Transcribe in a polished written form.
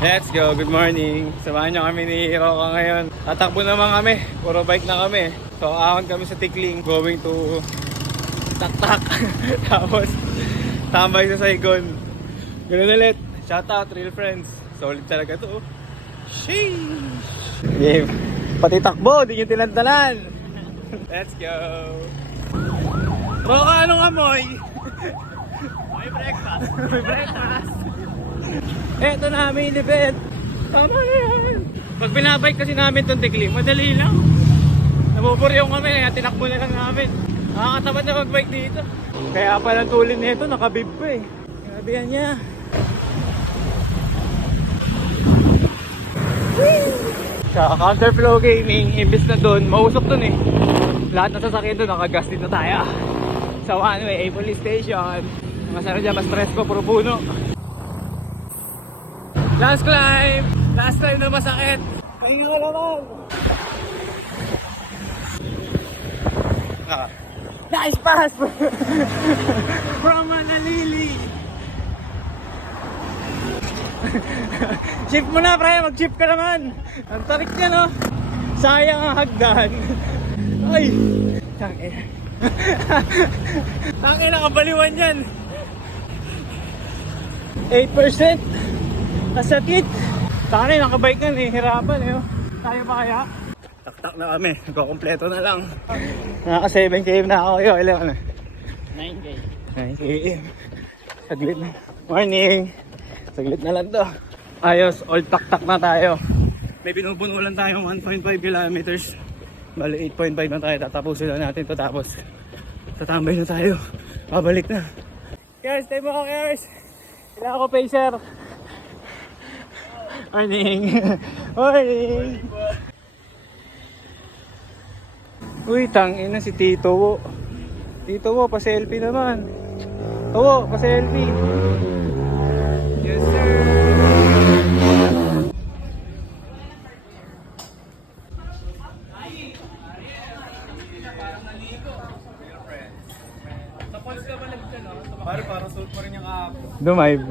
Let's go, good morning. Samahan nyo kami ni Roka ngayon. Tatakbo naman kami, puro bike na kami. So ahon kami sa Tikling, going to Tak-Tak. Tapos tambay sa Saigon. Ganun ulit, shout out real friends. Solid talaga to. Sheesh. Yeah. Pati takbo, di nyo tinantanan. Let's go. Roka, anong amoy? May breakfast. May breakfast. Eto na main event. Tama na yan. Pag binabike kasi namin itong Tikling, madali lang. Nabuburyong kami, kaya tinakbo na lang namin. Nakakatamad na magbike dito. Kaya pala tulin nito, nakabib ko eh. Grabe yan niya. Sa Counterflow Gaming, imbis na doon, mausok doon eh. Lahat na sasakyan doon, nakagas din na tayo. Sa one way, police station. Masarap dyan, mas presko, puro puno. Last climb! Last climb na masakit! Ay nga naman! Nice pass! From Manalili! Shift mo na, pre! Mag-shift ka naman! Ang tarik niya, no? Sayang ang hagdan! Ay! Tangin! Tangin, nakabaliwan yan! 8%! Kasakit! Tangin, nakabike nga, hihirapan eh! Tayo pa kaya? Tak-tak na kami, nagkakompleto na lang. Naka 7km na ako yun, ilan na? 9k. 9km. Saglit na. Morning! Saglit na lang to. Ayos, all tak-tak na tayo. May pinupunulan tayong 1.5 kilometers. Bali 8.5 na tayo, tatapusin na natin to, tapos tatambay na tayo. Pabalik na. Kers, tayo mo ka Kers! Kailangan ko pacer. Morning! Morning! Uy, tangin na si Tito Wo. Tito Wo, pa-selfie naman. Wo, pa-selfie. Yes, sir. Parang suot mo rin yung kahapon. Dumayb.